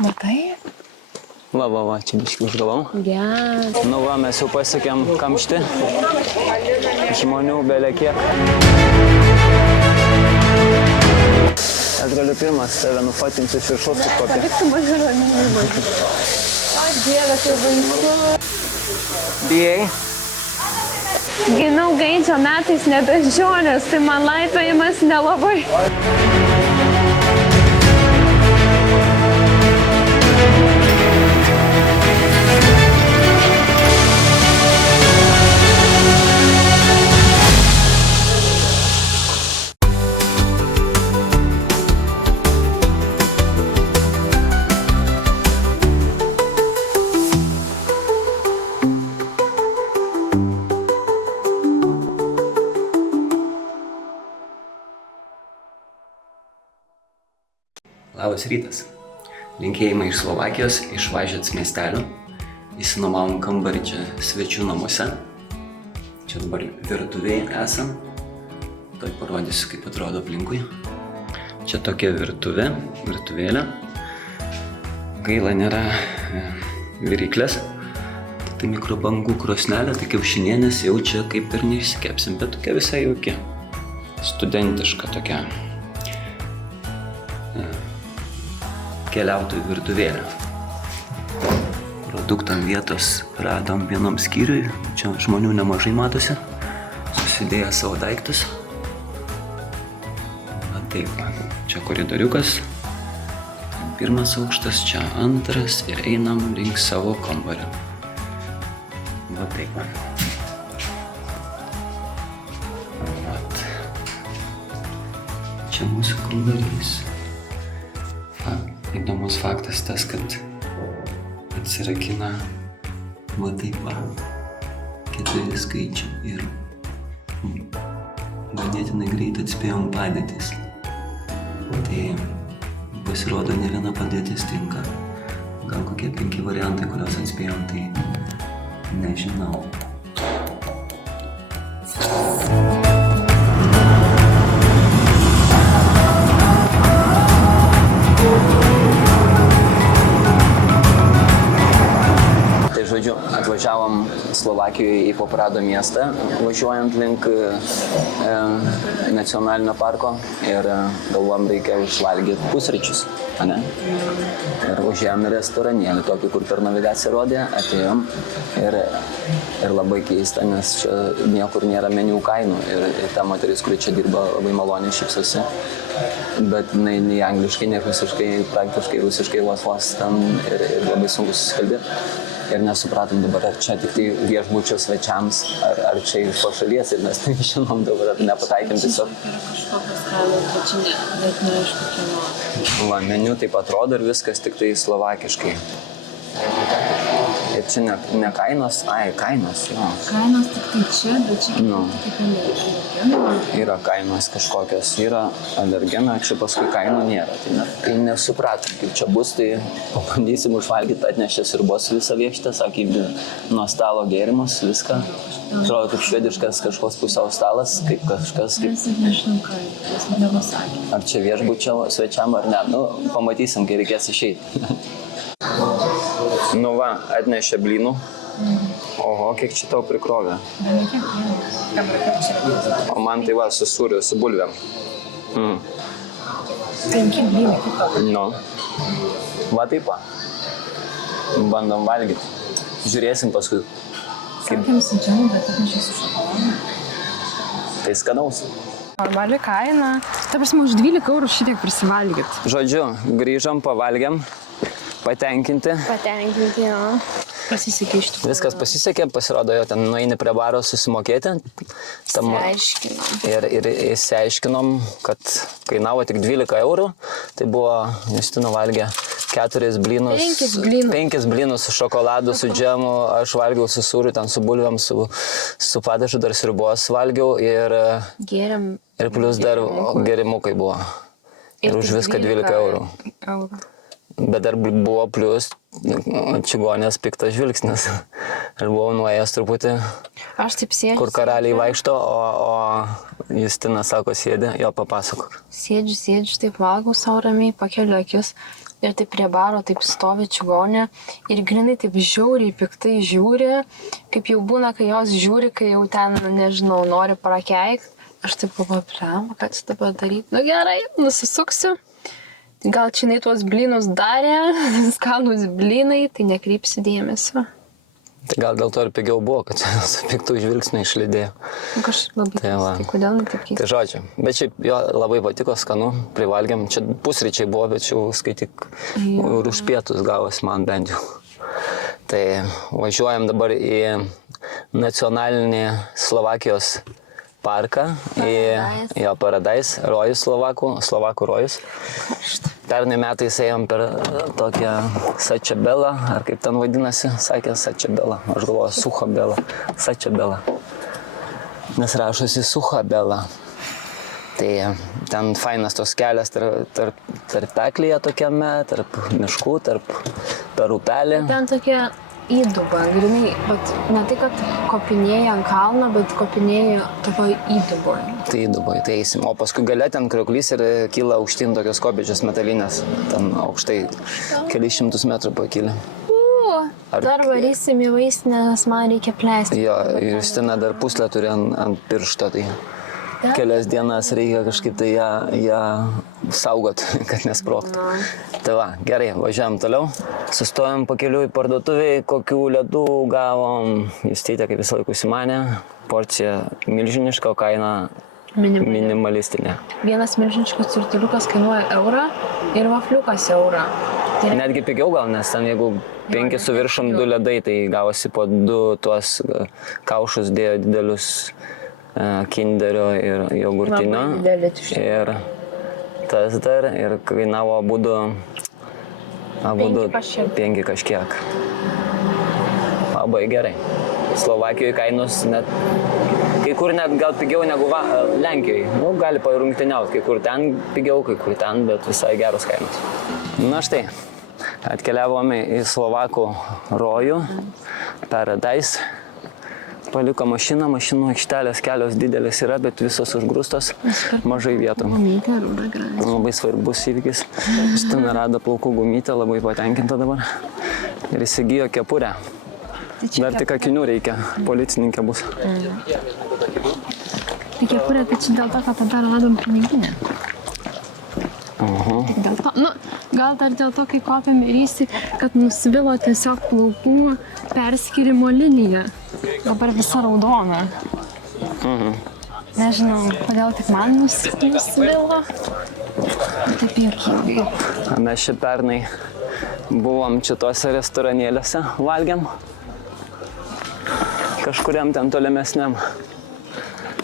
Matai? Va, čia biškį užgalau. Geras. Nu va, mes jau pasiekėm kamštį. Žmonių belekiek. Aš galiu pirmas tave nufotinti iš viršaus kaip kokią. Paliktų mane ramybą. O Dieve, tai baisu. Bijai? Gimiau gaidžio metais nebeždžionės, tai man laipiojimas nelabai. Labas rytas. Linkėjimai iš Slovakijos, iš Važets miestelio. Įsinuomavom kambarį čia svečių namuose. Čia dabar virtuvėje esam. Tuoj parodysiu, kaip atrodo aplinkui. Čia tokia virtuvėlė. Gaila nėra viryklės. Tai mikrobangų krosnelė, tai kiaušinienės jau čia kaip ir neišsikepsim, bet tokia visai jauki. Studentiška tokia. Keliautojų virtuvėlė. Produktam vietos radom vienam skyriui. Čia žmonių nemažai matosi. Susidėję savo daiktus. Na taip, čia koridoriukas. Pirmas aukštas, čia antras ir einam link savo kambario. Va taip. Vat. Čia mūsų kambarys. Įdomus faktas tas, kad atsirakina va taip va 4 skaičiai ir ganėtinai greit atspėjom padėtis. Tai pasirodo ne viena padėtis tinka. Gal kokie 5 variantai, kuriuos atspėjom, tai nežinau. Atvažiavom Slovakijoje į Poprado miestą, važiuojant link nacionalinio parko ir galvom reikia užvalgyti pusryčius, ane? Ir užėjom į restoranėlį tokį, kur per navigaciją rodė, atėjom ir labai keista, nes čia niekur nėra meniu kainų ir ta moteris, kuri čia dirba, labai maloniai šypsosi, bet nei angliškai, nei rusiškai, praktiškai rusiškai vos ten ir labai sunku susikalbėti. Ir nesupratom dabar, ar čia tik tai viešbučio svečiams, ar čia iš po šalies ir mes nežinom dabar, ar nepataikėm tiesiog. Kažkokios kalos, bet čia net neaišku kieno. Va, meniu taip atrodo ir viskas tik tai slovakiškai. Ir čia ne kainos, kainos, jo. Kainos tik tai čia, bet čia kaip alergenų. Yra kainos kažkokios, yra alergenų, čia paskui kainų nėra. Tai nesupratom, kaip čia bus, tai pabandysim užvalgyti, atnešė sriubos visą lėkštę, sakė, nuo stalo gėrimus, viską. Atrodo kaip švediškas kažkoks pusiau stalas, kaip kažkas. Mes nežinau, ką jis nepasakė. Ar čia viešbučio svečiam ar ne, nu, pamatysim, kai reikės išeiti. Nu va, atnešė blynų. Oho, kiek čia tau prikrovė. O man tai va, su sūriu, su bulvėm. 5 blynų kito. Nu. Va taip va. Bandom valgyti. Žiūrėsim paskui. Sakėm su džiamu, bet atnešė su šokoladu. Tai skanaus. Normali kaina. Ta prasme, už 12 eurų šitiek prisivalgyt. Žodžiu, grįžom, pavalgėm. Patenkinti. Patenkinti, jo. Pasisekė iš tikrųjų. Viskas pasisekė, pasirodo, jo ten nueini prie baro susimokėti. Išsiaiškinom. Ir išsiaiškinom, kad kainavo tik 12 eurų. Tai buvo, Justino valgė 4 blynus. 5 blynus su šokoladu, su džemu. Aš valgiau su sūriu, ten su bulvėm, su padažu, dar sriubos valgiau. Ir plus dar gėrimukai buvo. Ir už viską 12 eurų. Bet dar buvo plius čigonės piktas žvilgsnis. Ir buvau nuėjęs truputį, Aš taip sėdžiu. kur karaliai vaikšto, o Justina sako, sėdi, jo papasakok. Sėdžiu, taip valgau savo ramiai, pakeliu akis ir taip prie baro taip stovi čigonė ir grinai taip žiauriai piktai žiūri, kaip jau būna, kai jos žiūri, kai jau ten, nežinau, nori prakeikti. Aš taip galvoju, ką čia dabar daryti? Nu gerai, nusisuksiu. Gal čia jinai tuos blynus darė, skanus blynai, tai nekreipsiu dėmesio. Tai gal dėl to ir pigiau buvo, kad su piktų žvilgsniu išlydėjo. Nu, kažkaip labai Tai va. keistai, kodėl ne taip Tai keistai? žodžiu, bet šiaip jo labai patiko, skanu, privalgėm. Čia pusryčiai buvo, bet jau skaityk ir už pietus gavos man bent jau. Tai važiuojam dabar į nacionalinį Slovakijos parką, į jo Paradise, rojus Slovakų rojus. Pernai metais ėjom per tokią Sačabelą, ar kaip ten vadinasi, sakė Sačabela, aš galvoju Suchabela, Sačabela, nes rašosi Suchabela. Tai ten fainas tos kelias tarpeklyje tokiame, tarp miškų, per upelį. Ten tokia įduba, grinai, bet ne tai, kad kopinėjai ant kalno, bet kopinėjai tokio įduboje. Tai įduboje, tai eisim. O paskui gale ten krioklys ir kyla aukštyn tokios kopėčios metalinės, ten aukštai kelius šimtus metrų pakilę. Dar varysim į vaistinę, nes man reikia pleisti. Jo, Justina dar puslę turi ant piršto, tai kelias dienas reikia kažkaip tai ją saugot, kad nesprogtų. Tai va, gerai, važiuojam toliau. Sustojom pakeliui į parduotuvį, kokių ledų gavom. Justytė, kaip visą laiką užsimanė, porcija milžiniška, o kaina minimalistinė. Vienas milžiniškas cirtuliukas kainuoja eurą ir vafliukas eurą. Tai Netgi pigiau gal, nes ten jeigu 5 su viršum 2 ledai, tai gavosi po 2 tuos kaušus dėjo didelius kinderio ir jogurtinio. Labai didelį, iš tikrųjų. Ir tas dar, ir kainavo abudu 5 kažkiek. Labai gerai. Slovakijoje kainos net, kai kur net gal pigiau negu Lenkijoje. Nu, gali parungtiniauti, kai kur ten pigiau, kai kur ten, bet visai geros kainos. Na štai, atkeliavome į Slovakų rojų, Paradise. Paliko mašiną, mašinų aikštelės kelios didelės yra, bet visos užgrūstos, mažai vietų. Gumytė, rūda graži. Labai svarbus įvykis. Justina rado plaukų gumytę, labai patenkinta dabar. Ir įsigijo kepurę. Dar tik akinių reikia, policininkė bus. Tai kepurė, tai čia dėl to, kad tada radom piniginę. Tik dėl to, nu, gal dar dėl to, kai kopėm rysi, kad nusvilo tiesiog plaukų perskirimo linija. Dabar visa raudona. Nežinau, kodėl tik man nusvilo. Taip juokingai. Mes čia pernai buvom čia tose restoranėliuose, valgiam. Kažkuriam ten tolimesniam.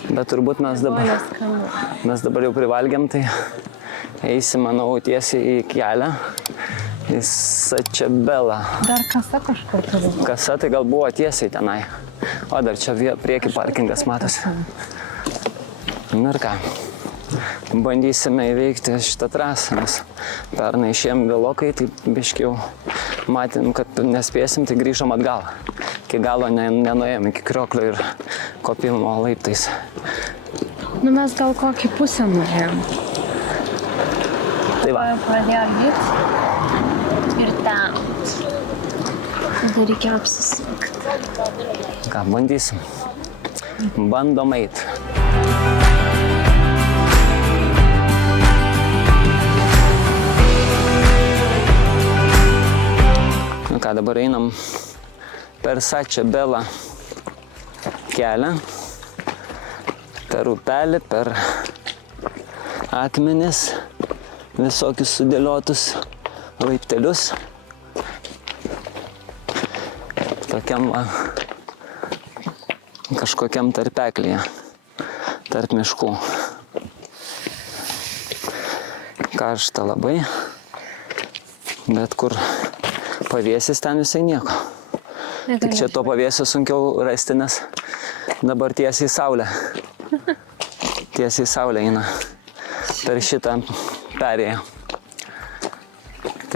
Bet turbūt mes dabar jau privalgiam, tai eisim, manau, tiesiai į kelią. Į Sačabelą. Dar kasa kažkur turi. Kasa tai gal buvo tiesiai tenai. O dar čia prieki parkingas matosi. Nu ir ką. Bandysime įveikti šitą trasą, nes pernai išėjom vėlokai, tai biškiau matėm, kad nespėsim, tai grįžom atgal. Iki galo nenuėjom iki krioklio ir kopimo laiptais. Nu mes gal kokį pusę nuėjom. Tai va. Pradėjo lyti. Ir ten. Tada reikia apsisukti. Ką, bandysim. Bandom eit. Nu ką, dabar einam per Sačabelą kelią, per upelį, per akmenis, visokius sudėliotus laiptelius. Tokiam kažkokiam tarpeklyje, tarp miškų. Karšta labai, bet kur pavėsis, ten visai nieko. Tik čia to pavėsio sunkiau rasti, nes dabar tiesiai saulė. Tiesiai saulė eina per šitą perėją.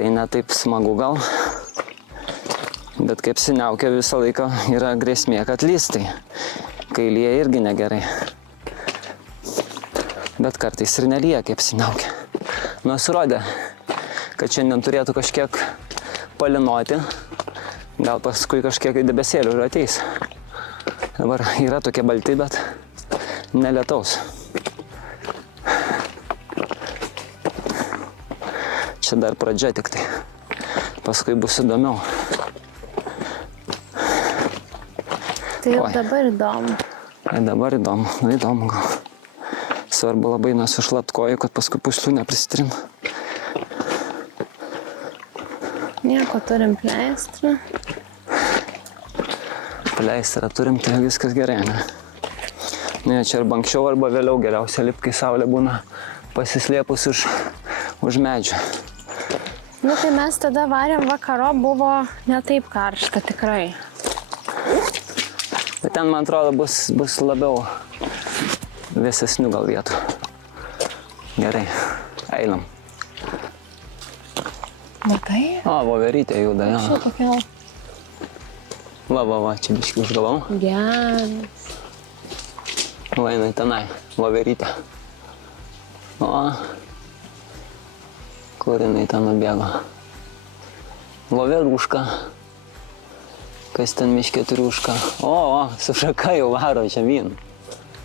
Tai ne taip smagu gal, bet kaip apsiniaukia visą laiką yra grėsmė, kad lys, tai kai lyja irgi negerai. Bet kartais ir nelyja, kaip apsiniaukia. Nors rodė, kad šiandien turėtų kažkiek palinoti, gal paskui kažkiek debesėlių ir ateis. Dabar yra tokie balti, bet ne lietaus. Čia dar pradžia tik tai, paskui bus įdomiau. Tai jau dabar įdomu. Dabar įdomu gal. Svarbu labai nesušlapt kojų, kad paskui pušlių neprisitrina. Nieko, turim pleistrą. Pleistrą turim, tai viskas gerai, ne? Ne, čia arba anksčiau, arba vėliau geriausia lipt, kai saulė būna pasislėpus už medžių. Nu tai mes tada varėm vakaro, buvo ne taip karšta tikrai. Bet ten, man atrodo, bus labiau vėsesnių gal vietų. Gerai, einam. Matai? O, voverytė juda, jo. Šia tokia. Va, čia biškį užgalau. Geras. Va, jinai tenai, voverytė. O, kur jinai ten nubėgo? Voverūška. Kas ten miške triuška? O, su šaka jau varo žemyn.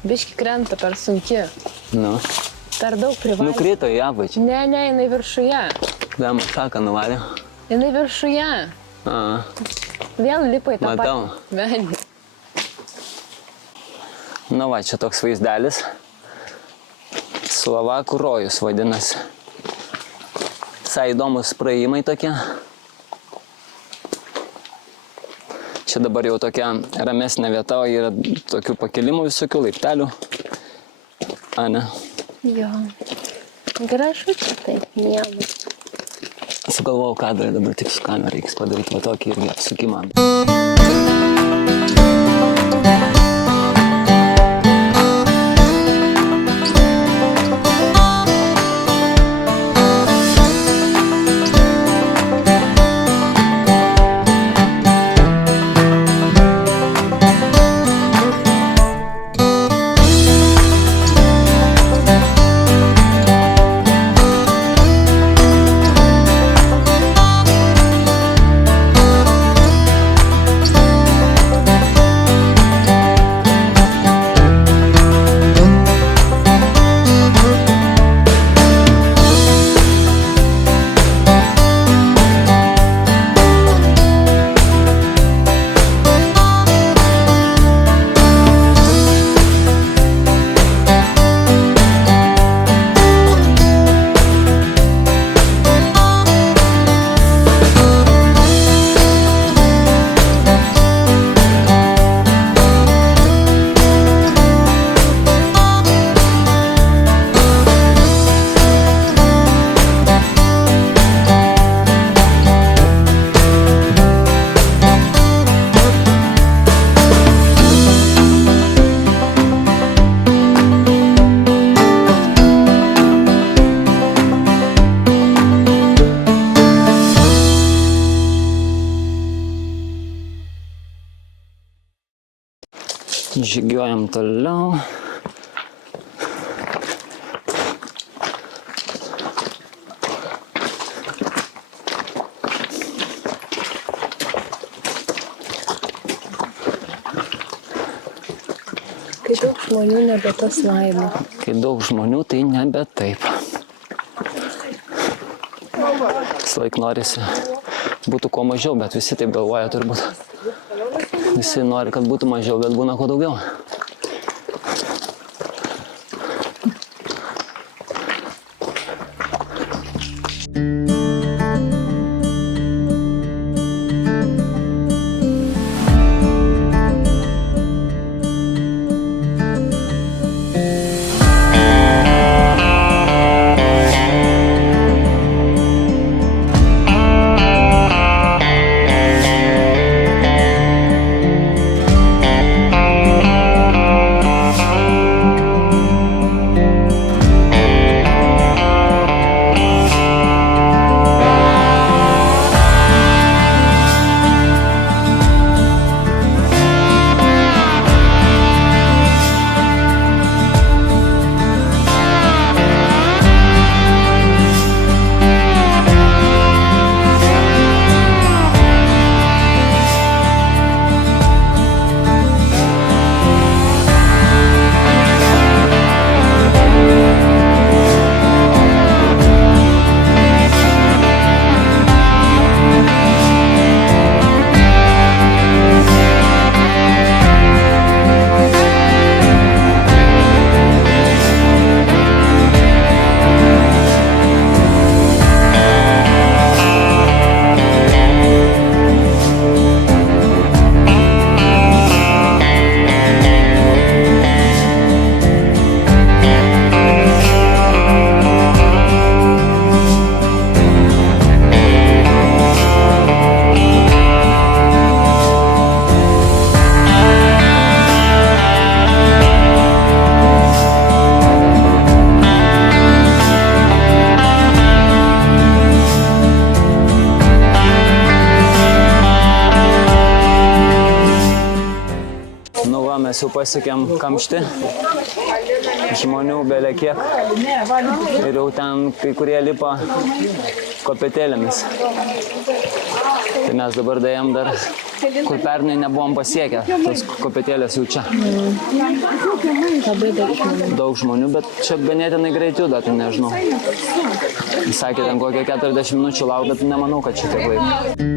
Biški krenta per sunki. Nu. Per daug privalė. Nukrito į apačią. Ne, jinai viršuje. Dama šaką nuvarė. Jinai viršuje. A. Vėl lipa į tą Matau. Venį. Na va, čia toks vaizdelis. Slovakų rojus vadinasi. Visai įdomus praėjimai tokie. Čia dabar jau tokia ramesnė vieta, o yra tokių pakilimų visokių, laiptelių. A, ne? Jo. Gražu čia taip, mielu. Sugalvojau kadrą, dabar tik su kamera reiks padaryti va tokį irgi apsukimą. Žygiuojam toliau. Kai daug žmonių nebe tas laimė. Kai daug žmonių, tai nebe taip. Visąlaik norisi būtų kuo mažiau, bet visi taip galvoja turbūt. Visi nori, kad būtų mažiau, bet būna kuo daugiau. mes jau pasiekėm kamštį. Žmonių belia kiek. Ir jau ten kai kurie lipa kopėtėlėmis. Tai mes dabar dėjom dar, kur pernai nebuvom pasiekę. Tos kopėtėlės jau čia. Daug žmonių, bet čia ganėtinai greit juda, tai nežinau. Sakė, ten kokią 40 minučių lauk, bet nemanau, kad čia tiek laiko.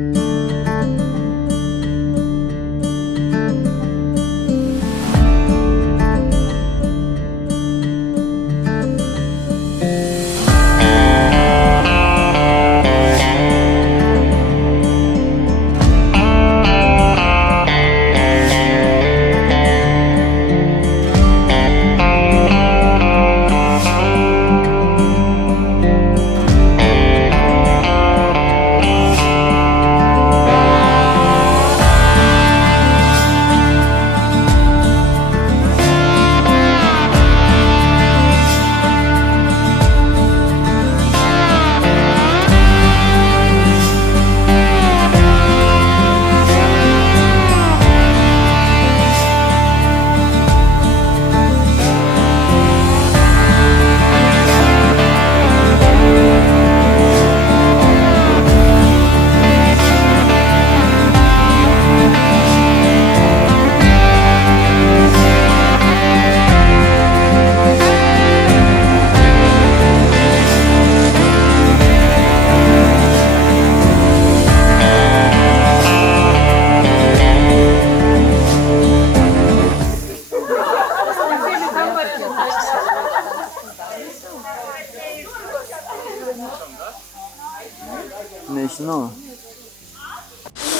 Nežinau.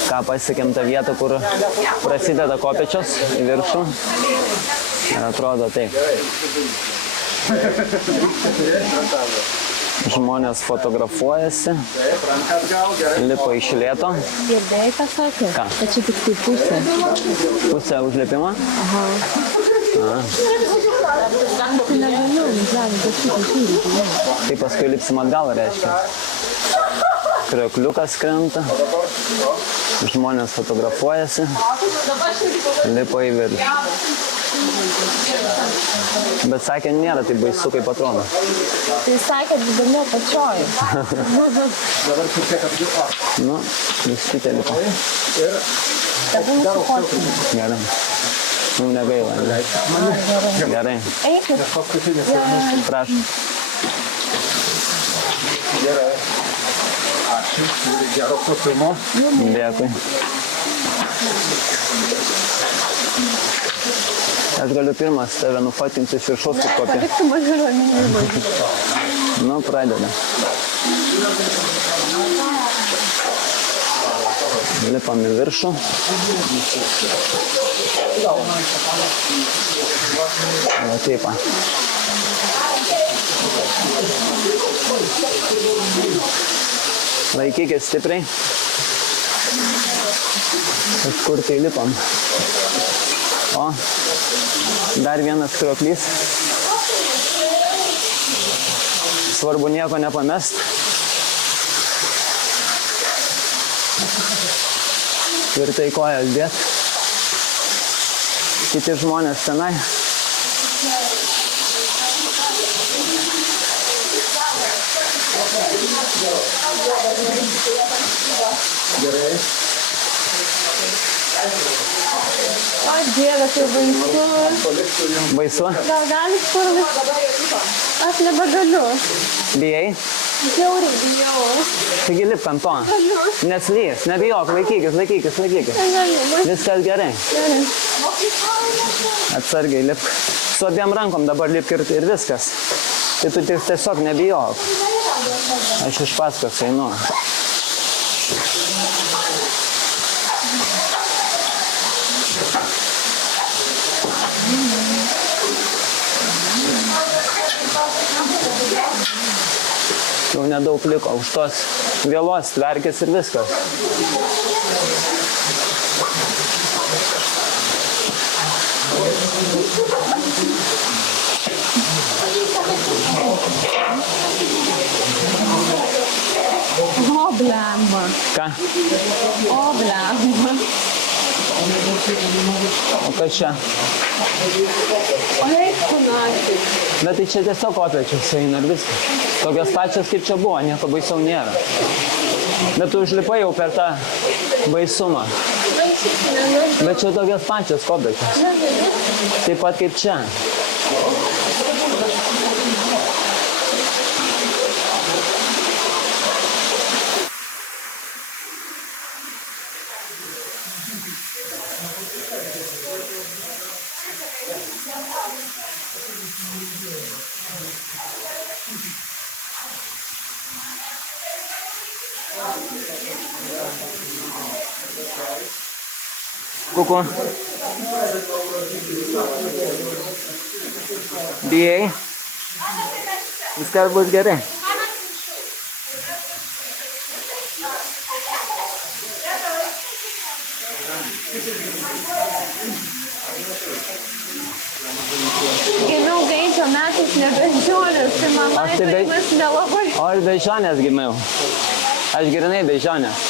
Ką pasiekėm tą vietą, kur prasideda kopėčios į viršų. Ir atrodo taip. Žmonės fotografuojasi, lipa iš lėto. Girdėjai, ką sakė? Ką? Kad čia tik tai pusė. Pusę užlipimą? Aha. Tai negaliu, žinai, bet šitą turi. Tai paskui lipsim atgal, reiškia. Kriokliukas krenta, žmonės fotografuojasi, lipa į viršų. Bet sakė, nėra taip baisu, kaip atrodo. Tai sakė, įdomiau pačioj. Nu, viskite lipa. Gerai. Nu, negaila. Gerai. Eikit. Prašom. Gerai. Ačiū. Gero fotimo. Dėkui. Aš galiu pirmas tave nufotinti iš viršaus kaip kopį. Paliktų mažų raminį. Nu, pradeda. Lipam į viršų. Va taip. Laikykit stipriai. Kažkur tai lipam. O, dar vienas krioklys. Svarbu nieko nepamest. Tvirtai kojas dėt. Kiti žmonės tenai. Gerai. O, Dieve, tai baisu. Baisu? Gal galit kur? Aš nebegaliu. Bijai? Žiauriai bijau. Taigi lipk ant to. Neslys, nebijok, laikykis. Viskas gerai. Atsargiai lipk. Su abiem rankom dabar lipk ir viskas. Tai tu tiesiog nebijok. Aš iš paskos einu. Jau nedaug liko, už tos vėlos tverkės ir viskas. O, blemba. Ką? O, blemba. O kas čia? Bet tai čia tiesiog kopėčios eina ir viskas. Tokios pačios kaip čia buvo, nieko baisiau nėra. Bet tu užlipai jau per tą baisumą. Bet čia tokios pačios kopėčios. Taip pat kaip čia. Kuku. Bijai? Viskas bus gerai. Gimiau gaidžio metais nebežionės, tai man laisvėjimas nelabai. O aš bežionės gimiau. Aš grinai bežionės.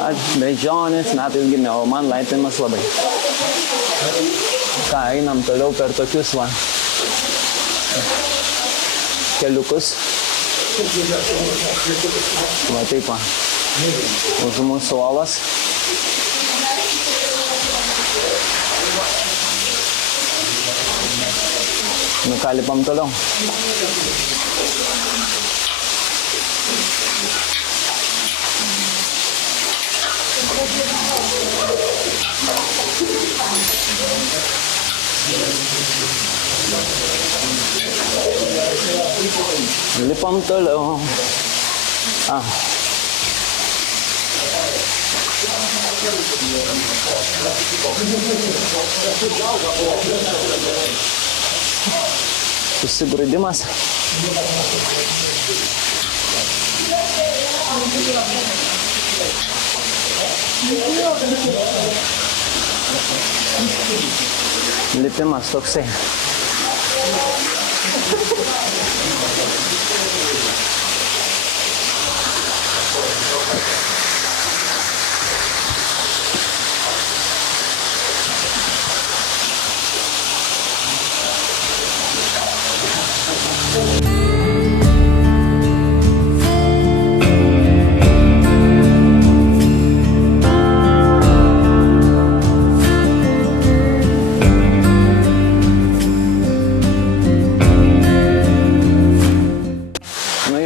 Aš bežionės metais gimiau, man laipėjimas labai. Ką, einam toliau per tokius va keliukus. Va taip va. Už mūsų uolas. Nu ką, lipam toliau. Lipam toliau. Susigrūdimas. Lipimas toksai.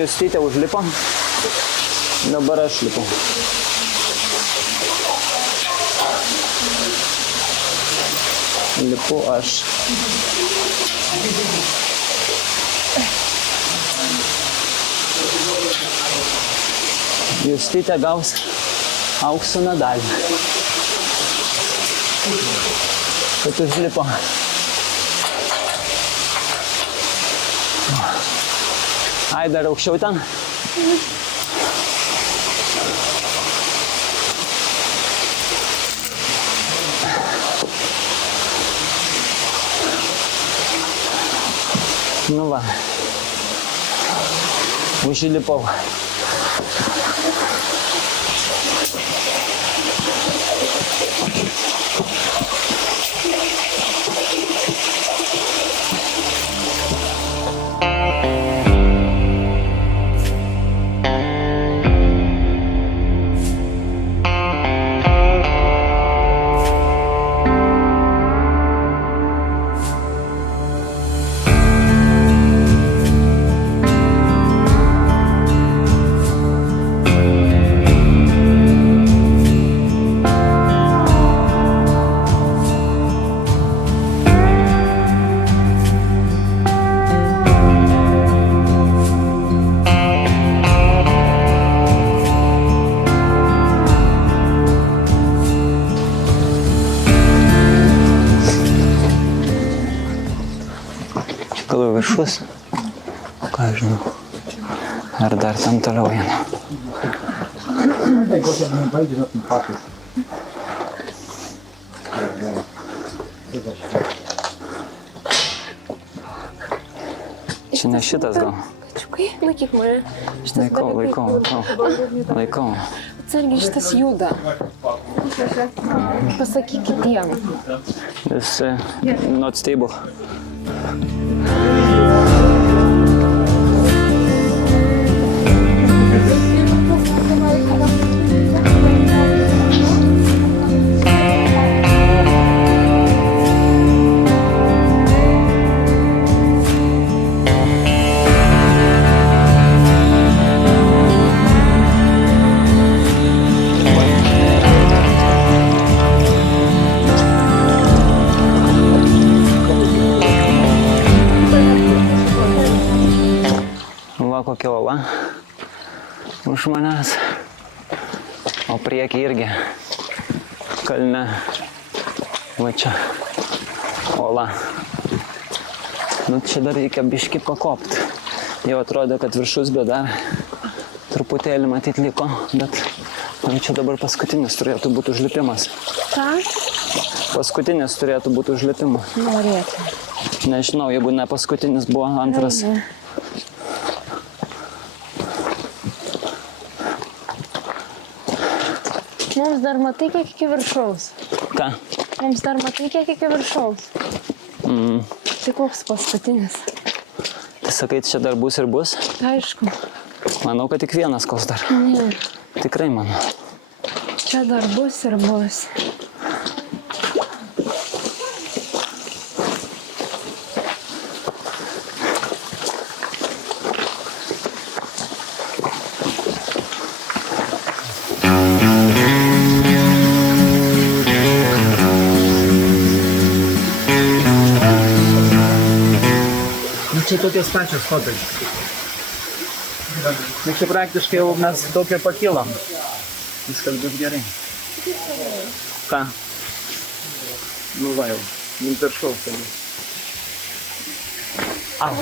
Justytė užlipo, dabar aš lipu. Lipu aš. Justytė gaus aukso medalį. Kad užlipo. Ai, dar aukščiau ten. Nu va. Užlipau. Gal viršus, ką žinau, ar dar ten toliau eina. Čia ne šitas gal. Kačiukai, laikyk mane. Laikau. Atsargiai šitas juda. Pasakyk kitiem. It's not stable. Va kokia ola už manęs, o priekį irgi kalne, va čia ola. Nu čia dar reikia biškį pakopti. Jau atrodė, kad viršus, bet dar truputėlį matyt liko, bet čia dabar paskutinis turėtų būti užlipimas. Ką? Paskutinis turėtų būti užlipimas. Norėtų. Nežinau, jeigu ne paskutinis buvo antras. Mums dar matai kiek iki viršaus. Ką? Mums dar matai kiek iki viršaus. Tai koks paskutinis? Tai sakai, čia dar bus ir bus? Aišku. Manau, kad tik vienas kos dar. Ne. Tikrai manau. Čia dar bus ir bus. Čia tokios pačios kotai. Tai čia praktiškai jau mes daug ir pakilom. Viskas bus gerai. Ką? Nu va jau, link viršaus. Au.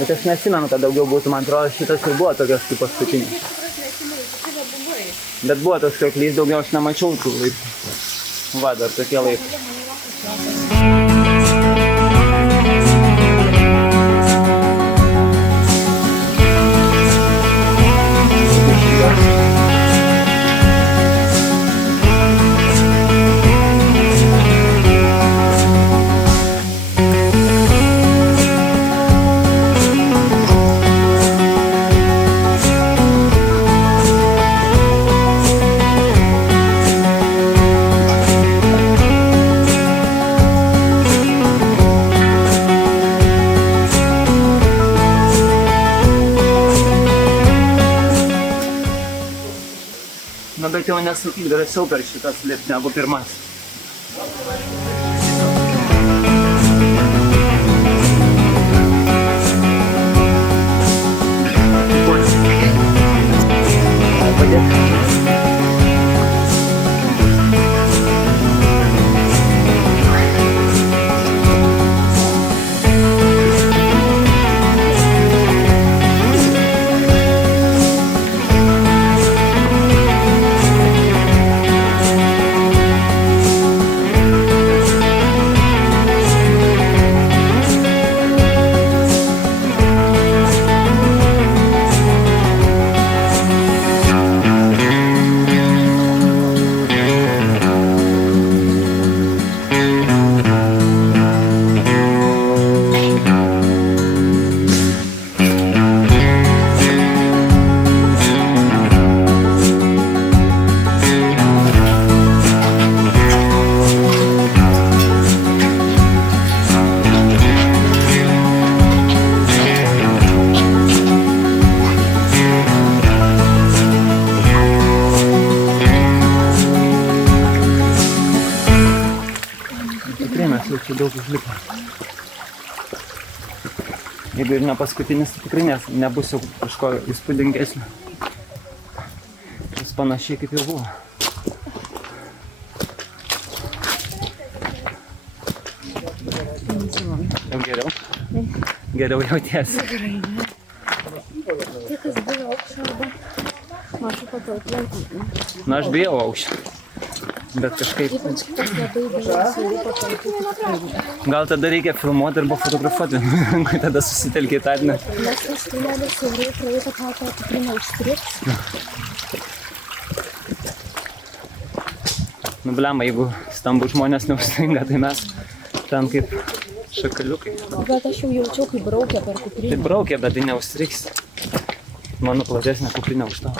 Bet aš neatsimenu, kad daugiau būtų, man atrodo, šitas ir buvo tokios kaip paskutinis. Bet buvo toks krioklys, daugiau aš nemačiau tų laiptų. Va, dar tokie laiptai. Nu, bet jau nesakyk, drąsiau per šitas lipt negu pirmas. Čia daug užlipo. Jeigu ir ne paskutinis, tai tikrai nebus jau kažko įspūdingesnio. Jis panašiai kaip jau buvo. Jau geriau? Geriau jautiesi. Gerai, ne? Tai kas buvo aukščio arba mažu patalpėti. Na, aš bijau aukščio. Bet kažkaip... Ypač tas labai didelis laiko palikti. Gal tada reikia filmuoti arba fotografuoti, kai tada susitelkiai tą atmę. Nes tas tunelis siaurai praeitą patą tikrai neužstriks. Nu, blema, jeigu stambų žmonės neužstringa, tai mes ten kaip šakaliukai. Bet aš jau jaučiau, kaip braukia per kuprinę. Tai braukia, bet tai neužstriks. Mano platesnė kuprinė už tavo.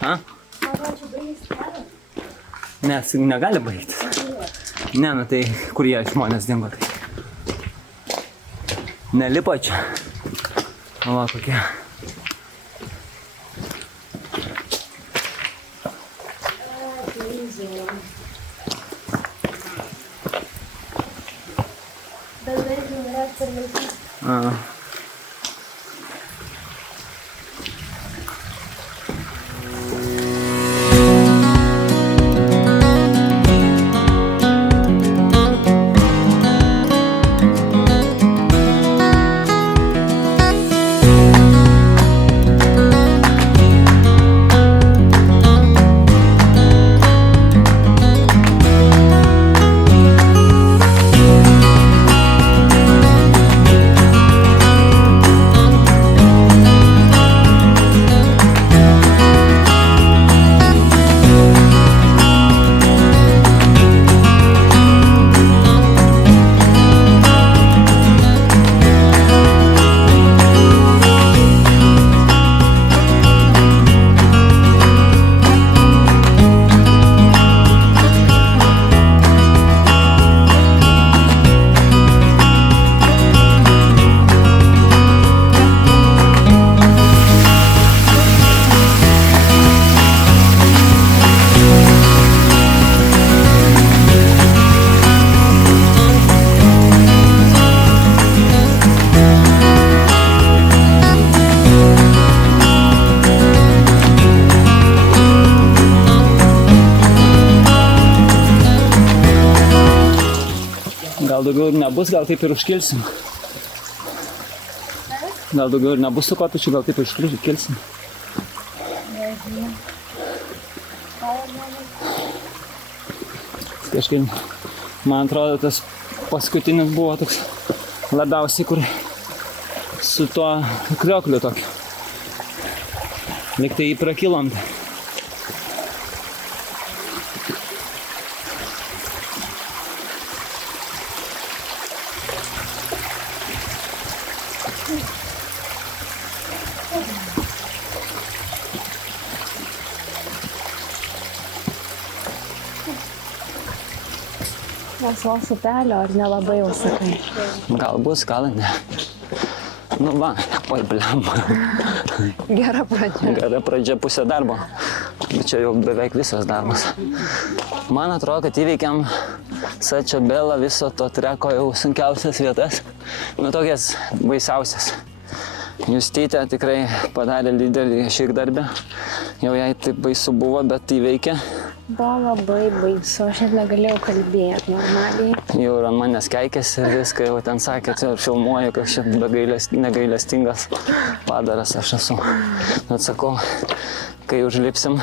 A? Nes negali baigtis. Ne, nu tai kur jie žmonės dingo tai. Nelipo čia. O, kokie. A. Gal daugiau ir nebus, gal taip ir užkilsim. Gal daugiau ir nebus su kopėčiu, gal taip ir užkilsim. Kažkaip, man atrodo, tas paskutinis buvo toks labiausiai, kur su tuo kriokliu tokiu. Lyg tai jį prakilom. Mes vos upelio, ar nelabai jau sakai? Gal bus, gal ne. Nu va, oi blem. Gera pradžia. Gera pradžia, pusė darbo. Bet čia jau beveik visas darbas. Man atrodo, kad įveikiam Sačabelą viso to treko jau sunkiausias vietas. Nu tokias baisiausias. Justytė tikrai padarė didelį širkdarbį. Jau jai taip baisu buvo, bet įveikė. Buvo labai baisu, aš net negalėjau kalbėti normaliai. Jau ir ant manęs keikėsi ir viską jau ten sakė, čia filmuoju, kad čia negailestingas padaras aš esu. Bet sakau, kai užlipsim,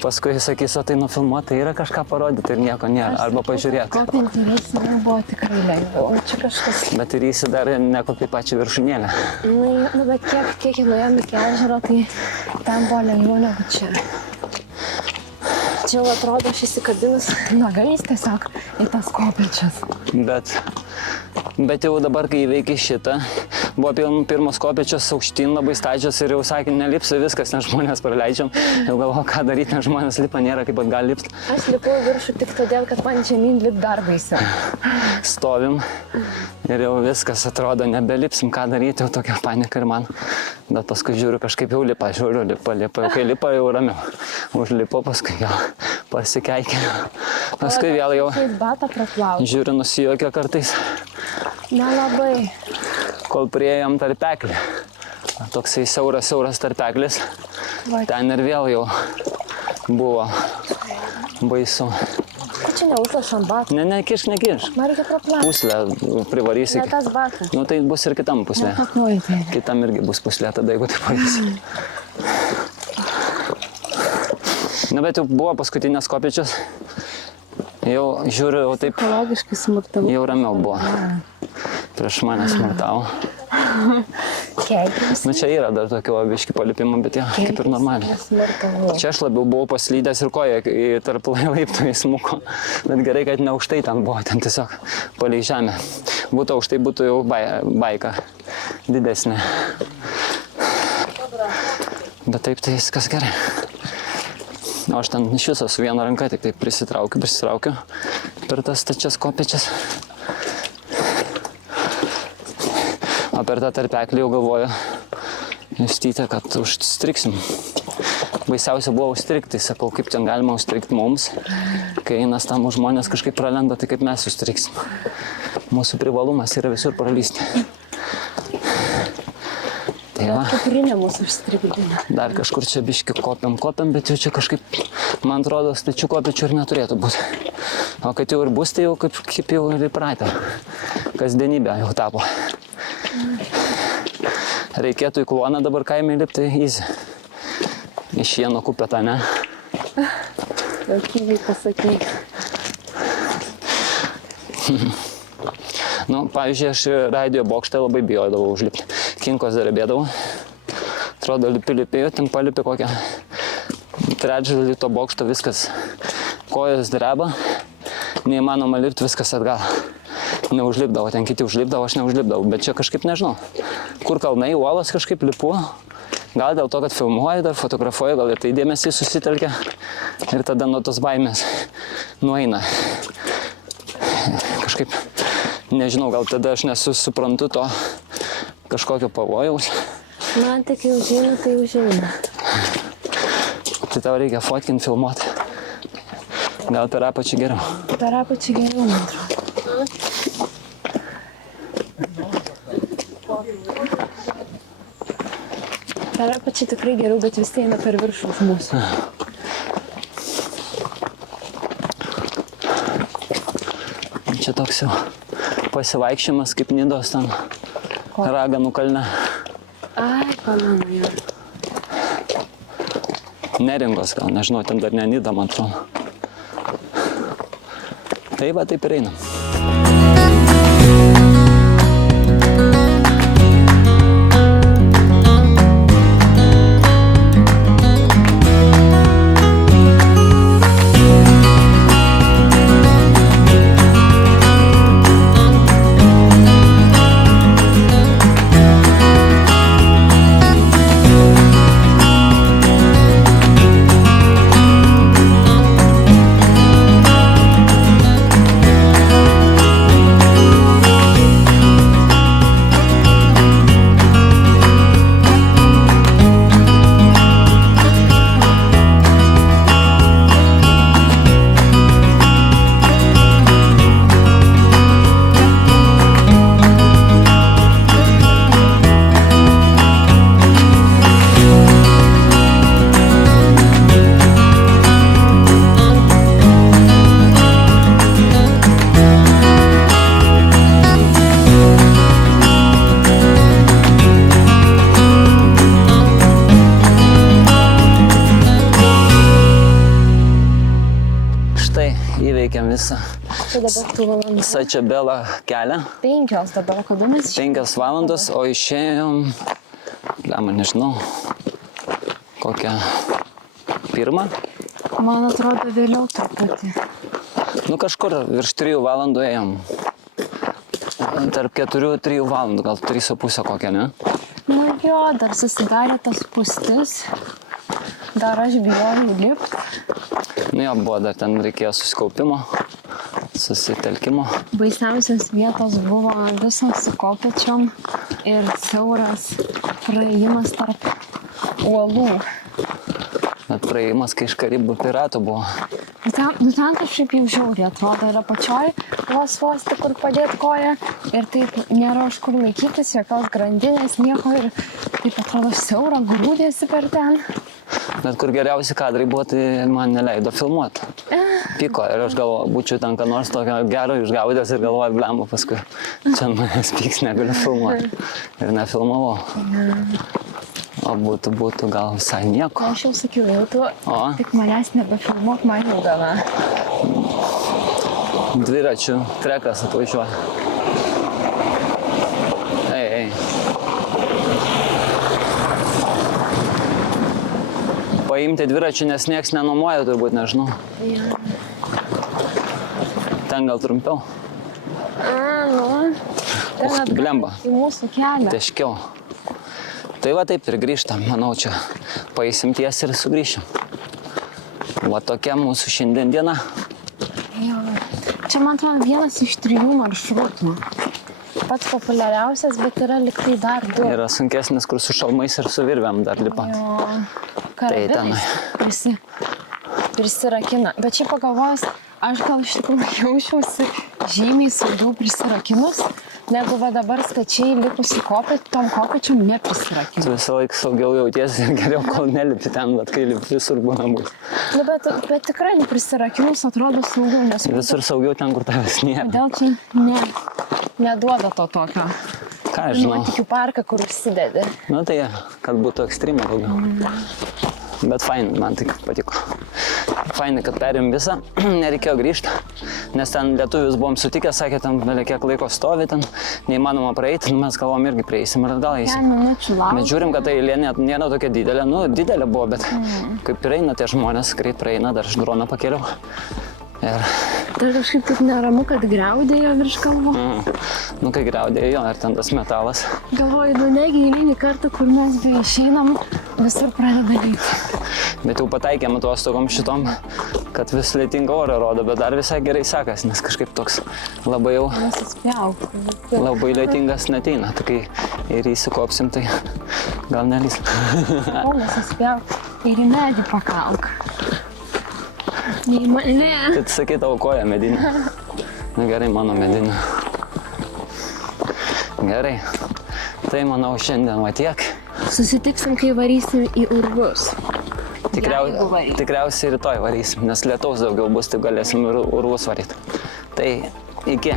paskui sakys, o tai nufilmuoti, tai yra kažką parodyti ir nieko nėra, arba pažiūrėti. Kopinti visą buvo tikrai lengva, o čia kažkas... Bet ir jis dar nekopė pačią viršūnėlę. Nu, bet kiek nuėjom iki ežero, tai ten buvo lengviau negu čia. Čia jau atrodo aš įsikabinus nagais tiesiog į tas kopėčias. Bet jau dabar, kai įveikė šitą, buvo pirmos kopėčios aukštyn labai stačios ir jau sakė, nelipsiu viskas, nes žmonės praleidžiam. Jau galvoju, ką daryti, nes žmonės lipa nėra, kaip gali lipti. Aš lipau viršų tik todėl, kad man žemyn lip dar baisiau. Stovim ir jau viskas atrodo, nebelipsim, ką daryti, jau tokia panika ir man. Bet paskui žiūriu, kažkaip jau lipa, lipa, jau kai lipa jau ramiau. Užlipo, paskui gal pasikeikė. Paskui vėl jau žiūriu, nusijuokia kartais. Nelabai. Kol priėjom tarpeklį. Toksai siauras tarpeklis. Ten ir vėl jau buvo baisu. čia neužlašam batų. Nekišk. Man reikia praplauti. Puslę privarysi. Ne tas batas. Nu tai bus ir kitam puslė. Nepakloji tai. Kitam irgi bus puslė, tada jeigu tai pavysi. Na, bet jau buvo paskutinės kopėčios. Jau žiūriu, jau taip. Psichologiškai smurtavo. Jau ramiau buvo. Prieš mane smurtavo. Keikimas. Nu čia yra dar tokio biški palipimų, bet jau kaip ir normaliai. Smurtavo. Čia aš labiau buvau paslydęs ir koja tarp laiptų įsmuko. Bet gerai, kad ne aukštai ten buvo, ten tiesiog palei žemę. Būtų aukštai, būtų jau baika didesnė. Bet taip tai viskas gerai. O aš ten iš viso su viena ranka tik taip prisitraukiu per tas stačias kopėčias. O per tą tarpeklį jau galvoju, Justytė, kad užstriksim. Baisiausia buvo užstrikti, sakau, kaip ten galima užstrikti mums, kai einas tam žmonės kažkaip pralenda, tai kaip mes užstriksim. Mūsų privalumas yra visur pralysti. Tai va. Kuprinė mūsų užstrikdina. Dar kažkur čia biški kopiam, bet jau čia kažkaip, man atrodo, stačių kopėčių ir neturėtų būti. O kad jau ir bus, tai jau kaip jau ir įpratę. Kasdienybė jau tapo. Reikėtų į kloną dabar kaime lipti, easy. Iš šieno kupetą, ne? Jokyviai pasakai. Nu, pavyzdžiui, aš radio bokštą labai bijodavau užlipti. Kinkos drebėdavau. Atrodo, lipi, ten palipi kokią trečdalį to bokšto, viskas. Kojos dreba, neįmanoma lipti, viskas atgal. Neužlipdavo, ten kiti užlipdavo, aš neužlipdavau, bet čia kažkaip nežinau. Kur kalnai, uolas kažkaip lipu. Gal dėl to, kad filmuoju, dar fotografuoju, gal ir tai dėmesį susitelkia. Ir tada nuo tos baimės nueina. Kažkaip, nežinau, gal tada aš nesusuprantu to kažkokio pavojaus. Man tik jau žino, tai jau žino. Tai tau reikia fotkinti, filmuoti. Gal per apačią geriau? Per apačią geriau, man atrodo. Per apačią tikrai geriau, bet vis tiek eina per viršų už mūsų. Čia toks jau pasivaikščiojimas kaip Nidos ten Raganų kalne. Ai, pamenu jau. Neringos gal, nežinau, ten dar ne Nida, man atrodo. Tai va, taip ir einam. Įveikėm visą Sačabelą kelią. 5 dabar, kada mes 5 valandos, o išėjom, nežinau, kokią 1? Man atrodo vėliau truputį. Nu kažkur virš 3 valandų ėjom. Tarp 4-3 valandų, gal 3,5 kokią, ne? Nu jo, dar susidarė tas spūstis. Dar aš bijojau lipti. Nu jo, buvo dar ten reikėjo susikaupimo, susitelkimo. Baisiausios vietos buvo visos su kopėčiom ir siauras praėjimas tarp uolų. Bet praėjimas, kai iš Karibų piratų buvo. Ten kažkaip jau žiauriai atrodo, yra pačioj vos tik kur padėti koją ir taip nėra už kur laikytis, jokios grandinės, nieko ir taip atrodo siaura, grūdėsi per ten. Bet kur geriausi kadrai buvo, tai man neleido filmuoti. Piko ir aš galvoju, būčiau ten ką nors tokio gero išgaudęs ir galvoju, blemba paskui. Čia manęs pyks, negaliu filmuoti. Ir nefilmavau. O būtų gal visai nieko. Aš jau sakiau, jau tu tik manęs nebefilmuok, man jau gana. Dviračių trekas atvažiuoja. Ei. Paimti dviračių, nes nieks nenuomoja, turbūt, nežinau. Ja. Ten gal trumpiau. Ten atgal blemba. į mūsų kelią. Teškiau. Tai va taip ir grįžtam, manau, čia paeisim ties ir sugrįšim. Va tokia mūsų šiandien diena. Jo. Čia, man atrodo, vienas iš 3 maršrutų. Pats populiariausias, bet yra liktai dar 2. Yra sunkesnis, kur su šalmais ir su virvėm dar lipa. Jo. Karabinais prisirakina. Bet šiaip pagalvojus, aš gal iš tikrųjų jaučiausi žymiai saugiau prisirakinus, negu va dabar stačiai lipusi tom kopėčiom neprisirakinus. Tu visą laiką saugiau jautiesi ir geriau, kol nelipi ten, bet kai lipi visur būna bus. Nu, bet tikrai neprisirakinus atrodo saugiau, nes... Visur saugiau ten, kur tavęs nėra. Kodėl čia neduoda to tokio? Ką aš žinau? Nuotykių parką, kur užsidedi. Nu tai, kad būtų ekstremo daugiau. Bet fainai, man tai patiko. Fainai, kad perėjom visą, nereikėjo grįžti, nes ten lietuvius buvom sutikę, sakė, ten kiek laiko stovi, ten neįmanoma praeiti, mes galvom irgi prieisim ir atgal eisim. Bet žiūrim, kad tai eilė nėra tokia didelė, didelė buvo, bet kaip ir eina tie žmonės, greit praeina, dar aš droną pakėliau. Ir... Tai kažkaip taip neramu, kad griaudėjo virš kalvo. Nu, kai griaudėjo, ir ten tas metalas. Galvoju, negi eilinį kartą, kur mes išeinam, visur pradeda lyti. Bet jau pataikėm atostogom šitom, kad vis lietinga orą rodo, bet dar visai gerai sekas, nes kažkaip toks labai jau... Nesispjauk. Labai lietingas neteina, tai kai ir įsikopsim, tai gal nelys. O, nesispjauk. Ir į medį pakalk. Neįmanė. Tai sakai, tavo koja medinė. Na gerai, mano medinė. Gerai. Tai manau šiandien va tiek. Susitiksim, kai varysim į urvus. Tikriausiai rytoj varysim, nes lietaus daugiau bus, tai galėsim ir urvus varyti. Tai iki.